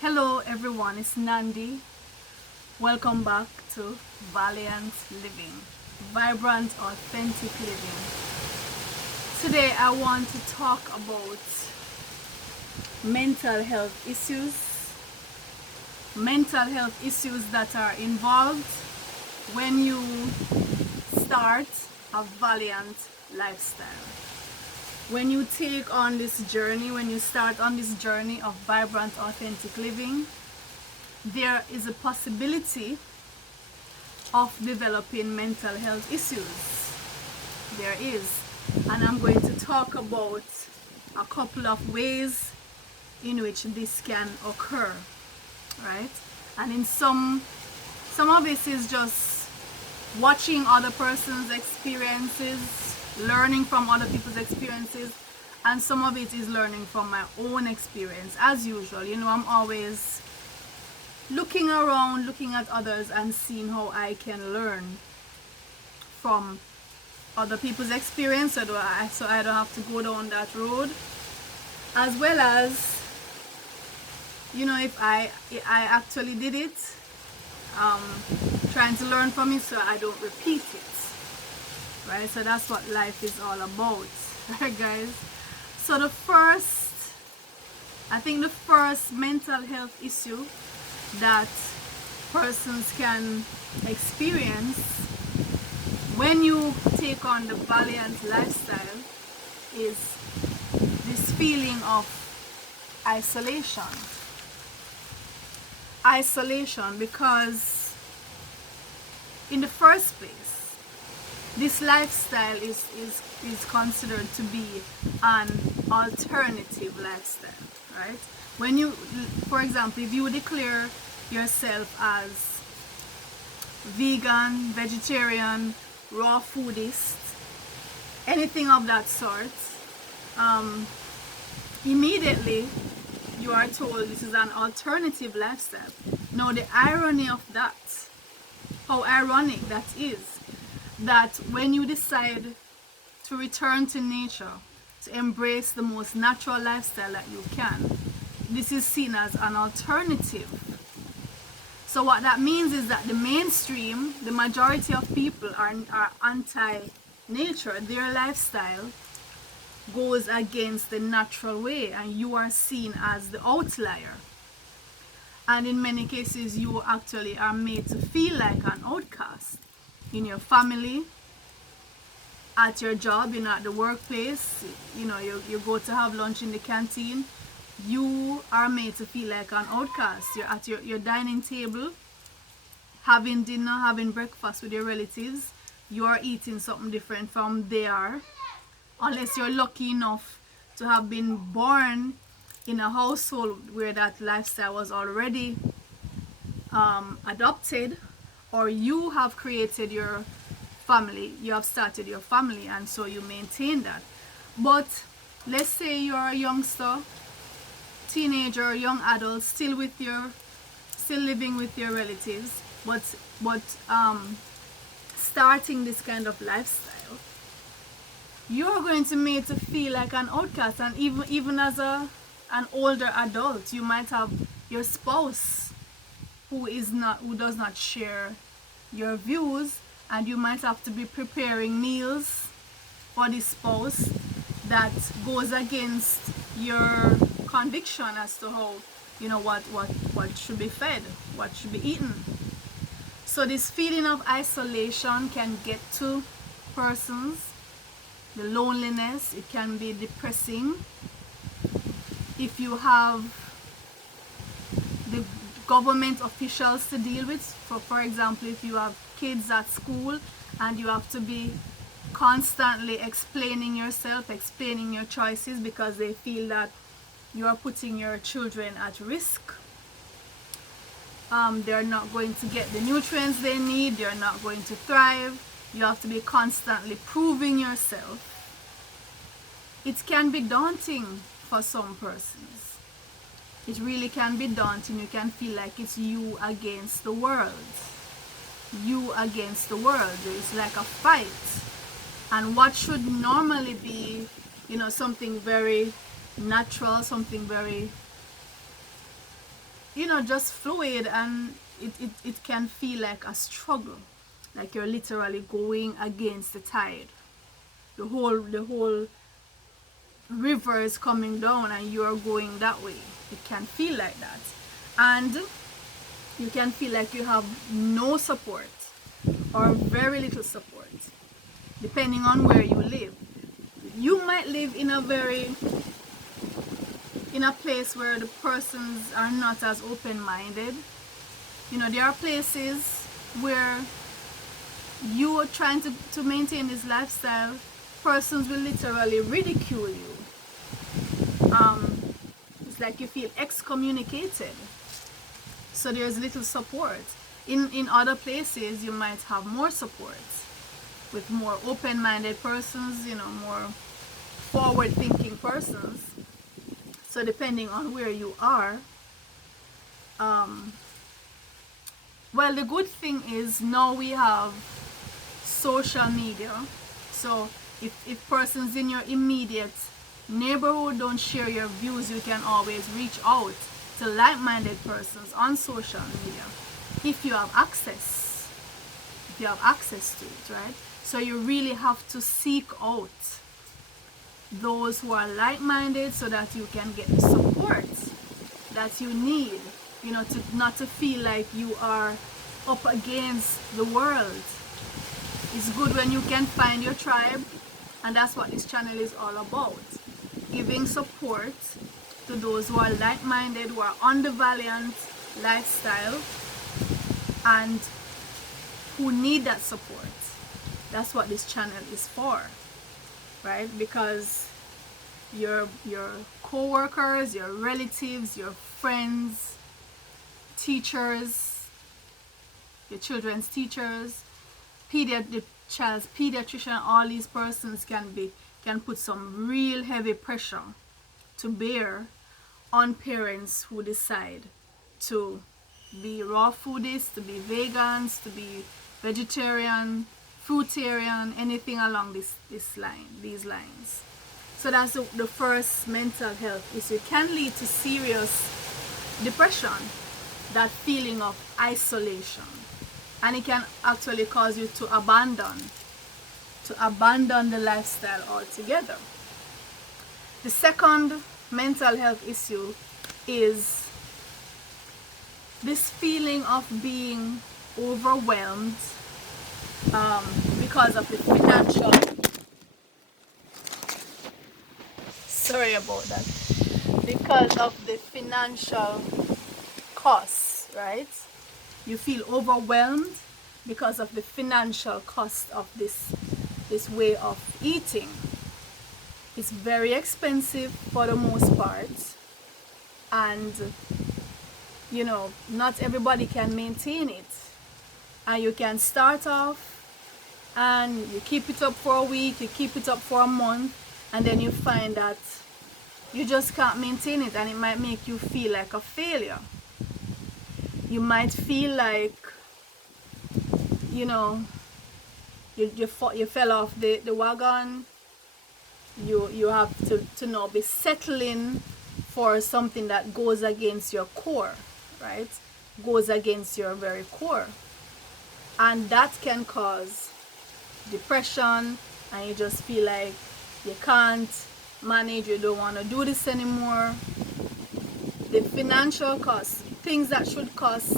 Hello everyone, it's Nandi. Welcome back to Valiant Living, Vibrant Authentic Living. Today I want to talk about mental health issues that are involved when you start a valiant lifestyle. When you take on this journey, when you start on this journey of vibrant, authentic living, there is a possibility of developing mental health issues. There is. And I'm going to talk about a couple of ways in which this can occur, right? And in some of this is just watching other person's experiences, learning from other people's experiences, and some of it is learning from my own experience. As usual, I'm always looking around, looking at others and seeing how I can learn from other people's experience so I don't have to go down that road, as well as if I actually did it, trying to learn from it so I don't repeat it. Right, so that's what life is all about, right, guys? So the first mental health issue that persons can experience when you take on the valiant lifestyle is this feeling of isolation. Because in the first place, this lifestyle is considered to be an alternative lifestyle, right? When you, for example, if you declare yourself as vegan, vegetarian, raw foodist, anything of that sort, immediately you are told this is an alternative lifestyle. Now the irony of that, how ironic that is, that when you decide to return to nature, to embrace the most natural lifestyle that you can, this is seen as an alternative. So what that means is that the mainstream, the majority of people are anti-nature. Their lifestyle goes against the natural way, and you are seen as the outlier. And in many cases, you actually are made to feel like an outcast. In your family, at your job, at the workplace, you go to have lunch in the canteen, you are made to feel like an outcast. You're at your dining table, having dinner, having breakfast with your relatives, you are eating something different from they are, unless you're lucky enough to have been born in a household where that lifestyle was already adopted, or you have created your family, you have started your family, and so you maintain that. But let's say you're a youngster, teenager, young adult, still living with your relatives, but starting this kind of lifestyle, you're going to be made to feel like an outcast. And even as an older adult, you might have your spouse who does not share your views, and you might have to be preparing meals for this spouse that goes against your conviction as to how what should be fed, what should be eaten. So this feeling of isolation can get to persons. The loneliness, it can be depressing. If you have the government officials to deal with, for example, if you have kids at school and you have to be constantly explaining yourself, explaining your choices because they feel that you are putting your children at risk. They're not going to get the nutrients they need, they're not going to thrive. You have to be constantly proving yourself. It can be daunting for some persons. It really can be daunting. You can feel like it's you against the world. You against the world. It's like a fight. And what should normally be, something very natural, something very just fluid, and it can feel like a struggle, like you're literally going against the tide. The whole river is coming down and you're going that way. It can feel like that. And you can feel like you have no support or very little support, depending on where you live. You might live in a place where the persons are not as open-minded. There are places where you are trying to maintain this lifestyle, persons will literally ridicule you. It's like you feel excommunicated. So there's little support. In other places, you might have more support with more open-minded persons, more forward-thinking persons. So depending on where you are, well, the good thing is now we have social media. So if persons in your immediate neighborhood don't share your views, you can always reach out to like-minded persons on social media if you have access to it, right? So you really have to seek out those who are like-minded so that you can get the support that you need, not to feel like you are up against the world. It's good when you can find your tribe, and that's what this channel is all about. Giving support to those who are like-minded, who are on the valiant lifestyle, and who need that support. That's what this channel is for, right? Because your co-workers, your relatives, your friends, teachers, your children's teachers, the child's pediatrician, all these persons can put some real heavy pressure to bear on parents who decide to be raw foodists, to be vegans, to be vegetarian, fruitarian, anything along these lines. So that's the first mental health issue. It can lead to serious depression, that feeling of isolation, and it can actually cause you to abandon the lifestyle altogether. The second mental health issue is this feeling of being overwhelmed because of the financial, sorry about that, because of the financial costs, right? You feel overwhelmed because of the financial cost of this way of eating. It's very expensive for the most part, and not everybody can maintain it. And you can start off and you keep it up for a week, you keep it up for a month, and then you find that you just can't maintain it, and it might make you feel like a failure. You might feel like you fell off the wagon. You have to now be settling for something that goes against your core, right? Goes against your very core. And that can cause depression, and you just feel like you can't manage, you don't want to do this anymore. The financial costs, things that should cost,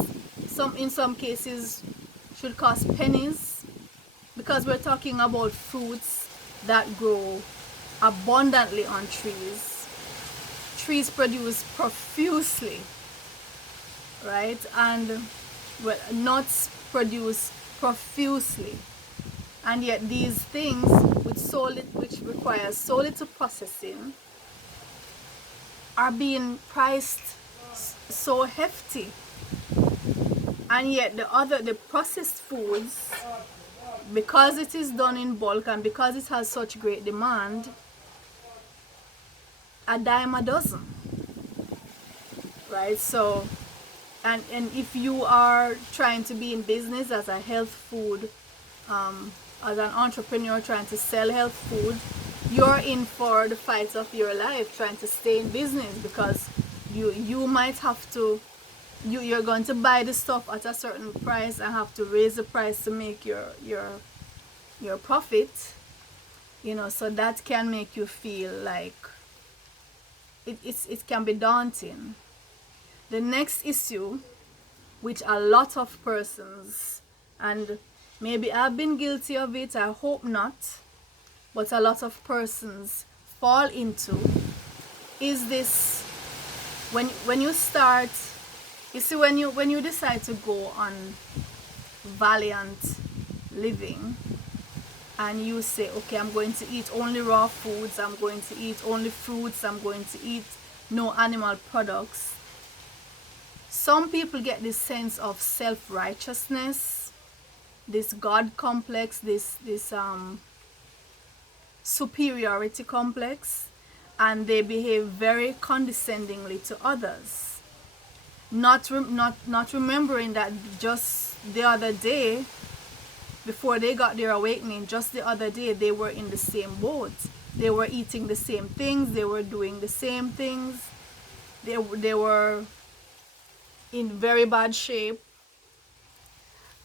in some cases should cost pennies, because we're talking about fruits that grow abundantly on trees. Trees produce profusely, right? And nuts produce profusely, and yet these things which require so little processing are being priced so hefty. And yet the processed foods, because it is done in bulk and because it has such great demand, a dime a dozen, right? So and if you are trying to be in business as a health food, as an entrepreneur trying to sell health food, you're in for the fight of your life trying to stay in business, because you might have to you're going to buy the stuff at a certain price and have to raise the price to make your profit, you know, so that can make you feel like it can be daunting. The next issue, which a lot of persons, and maybe I've been guilty of it, I hope not, but a lot of persons fall into, is this: when you start, you see, when you decide to go on valiant living, and you say, okay, I'm going to eat only raw foods, I'm going to eat only fruits, I'm going to eat no animal products, some people get this sense of self-righteousness, this God complex, this superiority complex, and they behave very condescendingly to others, not remembering that just the other day, before they got their awakening, just the other day, they were in the same boat. They were eating the same things, they were doing the same things, they were in very bad shape,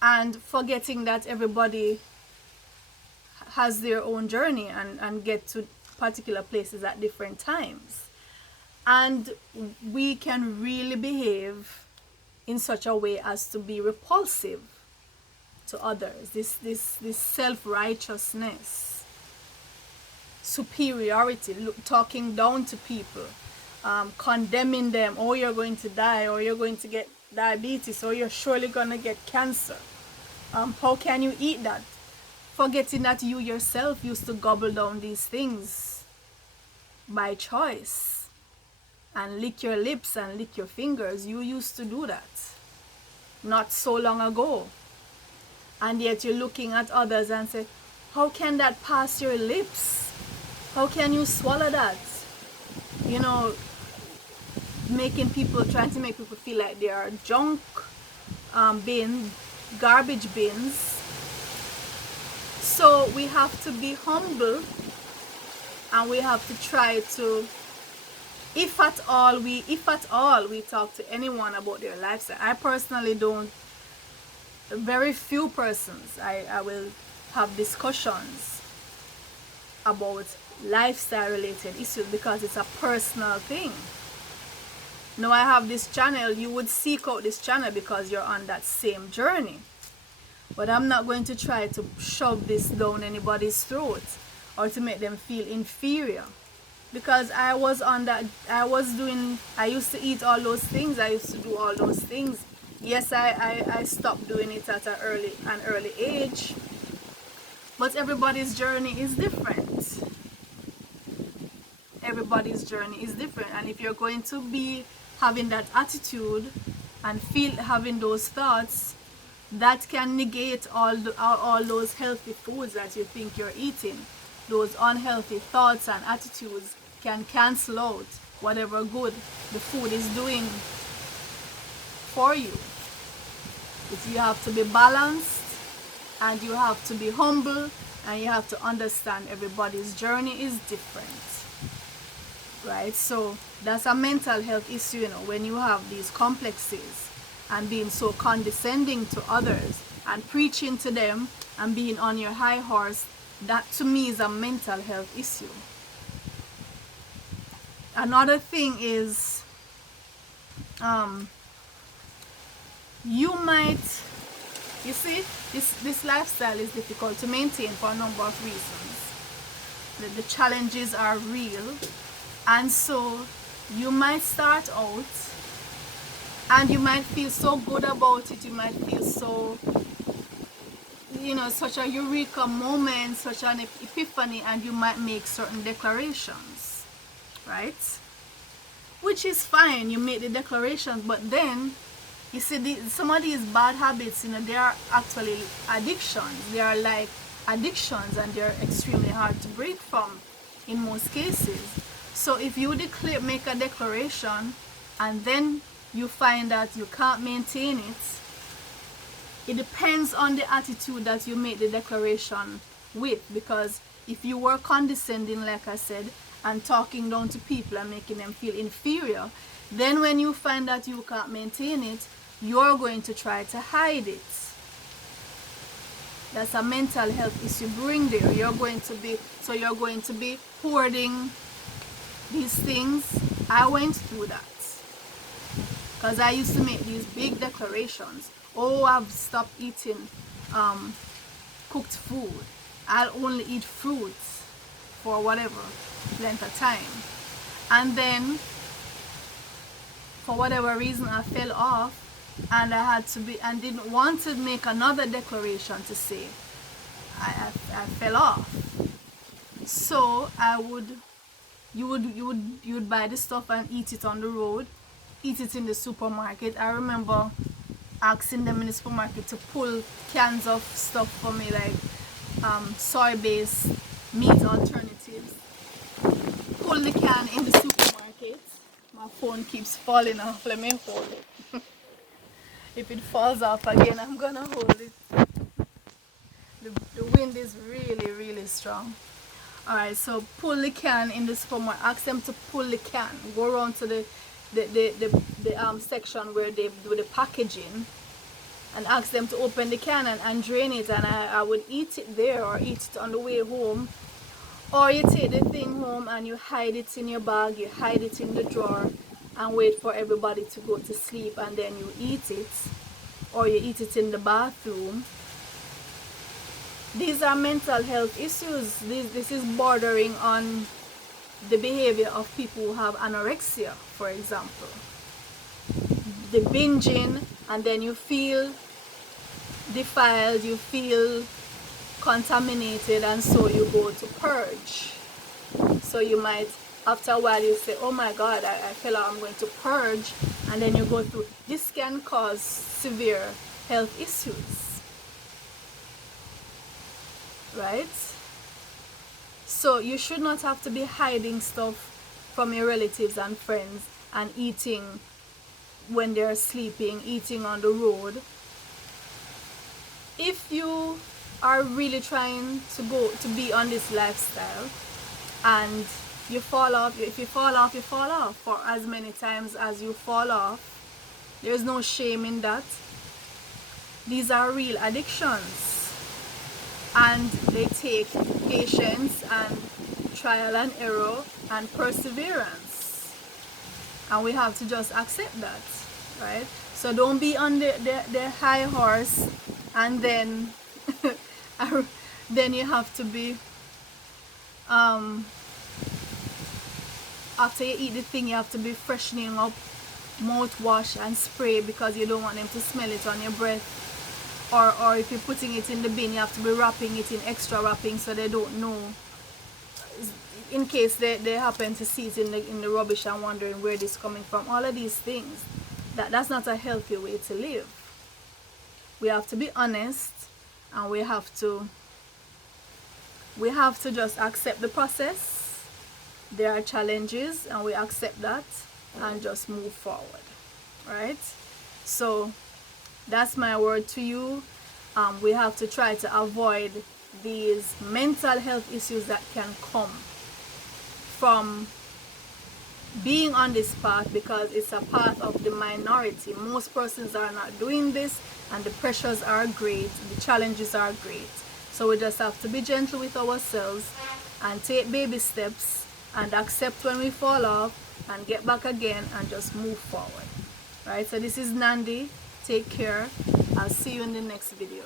and forgetting that everybody has their own journey and get to particular places at different times. And we can really behave in such a way as to be repulsive to others. This self-righteousness, superiority, talking down to people, condemning them. Oh, you're going to die, or you're going to get diabetes, or you're surely going to get cancer. How can you eat that? Forgetting that you yourself used to gobble down these things by choice and lick your lips and lick your fingers. You used to do that not so long ago. And yet you're looking at others and say, how can that pass your lips? How can you swallow that? You know, trying to make people feel like they are junk bin, garbage bins. So we have to be humble, and we have to try to, if at all we talk to anyone about their lifestyle. I personally don't. Very few persons I will have discussions about lifestyle related issues, because it's a personal thing. Now I have this channel, you would seek out this channel because you're on that same journey, but I'm not going to try to shove this down anybody's throat or to make them feel inferior, because I used to eat all those things, I used to do all those things. Yes, I stopped doing it at an early age, but everybody's journey is different. Everybody's journey is different, and if you're going to be having that attitude and having those thoughts, that can negate all those healthy foods that you think you're eating. Those unhealthy thoughts and attitudes can cancel out whatever good the food is doing for you. You have to be balanced, and you have to be humble, and you have to understand everybody's journey is different, right? So that's a mental health issue, you know, when you have these complexes and being so condescending to others and preaching to them and being on your high horse. That to me is a mental health issue. Another thing is, you see, this lifestyle is difficult to maintain for a number of reasons. The challenges are real, and so you might start out and you might feel so good about it, you might feel so, you know, such a eureka moment, such an epiphany, and you might make certain declarations, right? Which is fine, you make the declarations, but then you see, some of these bad habits, you know, they are actually addictions. They are like addictions, and they're extremely hard to break from in most cases. So if you make a declaration and then you find that you can't maintain it, it depends on the attitude that you make the declaration with. Because if you were condescending, like I said, and talking down to people and making them feel inferior, Then when you find that you can't maintain it, you're going to try to hide it. That's a mental health issue bring there. You're going to be hoarding these things. I went through that because I used to make these big declarations. Oh, I've stopped eating cooked food. I'll only eat fruits for whatever length of time. And then for whatever reason I fell off, and I had to be, and didn't want to make another declaration to say I fell off. So you would buy the stuff and eat it on the road, eat it in the supermarket. I remember asking them in the supermarket to pull cans of stuff for me, like soy-based meat alternatives. Pull the can in the supermarket. My phone keeps falling off. Let me hold it. If it falls off again, I'm gonna hold it. The wind is really, really strong. Alright, so pull the can in the supermarket. Ask them to pull the can. Go around to the section where they do the packaging, and ask them to open the can and drain it, and I would eat it there or eat it on the way home. Or you take the thing home and you hide it in your bag, you hide it in the drawer and wait for everybody to go to sleep, and then you eat it, or you eat it in the bathroom. These are mental health issues. This is bordering on the behavior of people who have anorexia, for example. The binging, and then you feel defiled, you feel contaminated, and so you go to purge. So you might, after a while, you say, oh my God, I feel like I'm going to purge, and then you go through. This can cause severe health issues, right? So you should not have to be hiding stuff from your relatives and friends and eating when they're sleeping, eating on the road. If you are really trying to be on this lifestyle and you fall off, if you fall off, you fall off. For as many times as you fall off, there's no shame in that. These are real addictions, and they take patience and trial and error and perseverance, and we have to just accept that, right? So don't be on the high horse, and then then you have to be after you eat the thing, you have to be freshening up mouthwash and spray because you don't want them to smell it on your breath. Or if you're putting it in the bin, you have to be wrapping it in extra wrapping so they don't know, in case they happen to see it in the rubbish and wondering where this is coming from. All of these things, that's not a healthy way to live. We have to be honest, and we have to just accept the process. There are challenges, and we accept that and just move forward, right? So that's my word to you. We have to try to avoid these mental health issues that can come from being on this path, because it's a path of the minority. Most persons are not doing this, and the pressures are great, the challenges are great. So we just have to be gentle with ourselves and take baby steps and accept when we fall off and get back again and just move forward, right? So this is Nandi. Take care. I'll see you in the next video.